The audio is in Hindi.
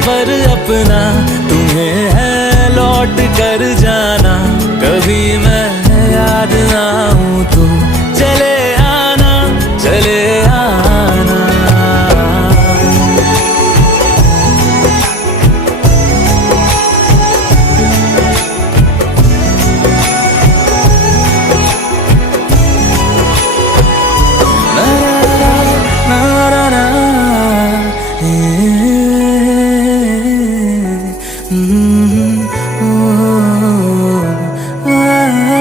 सफर अपना तुम्हें है लौट कर जाना, कभी मैं याद आऊं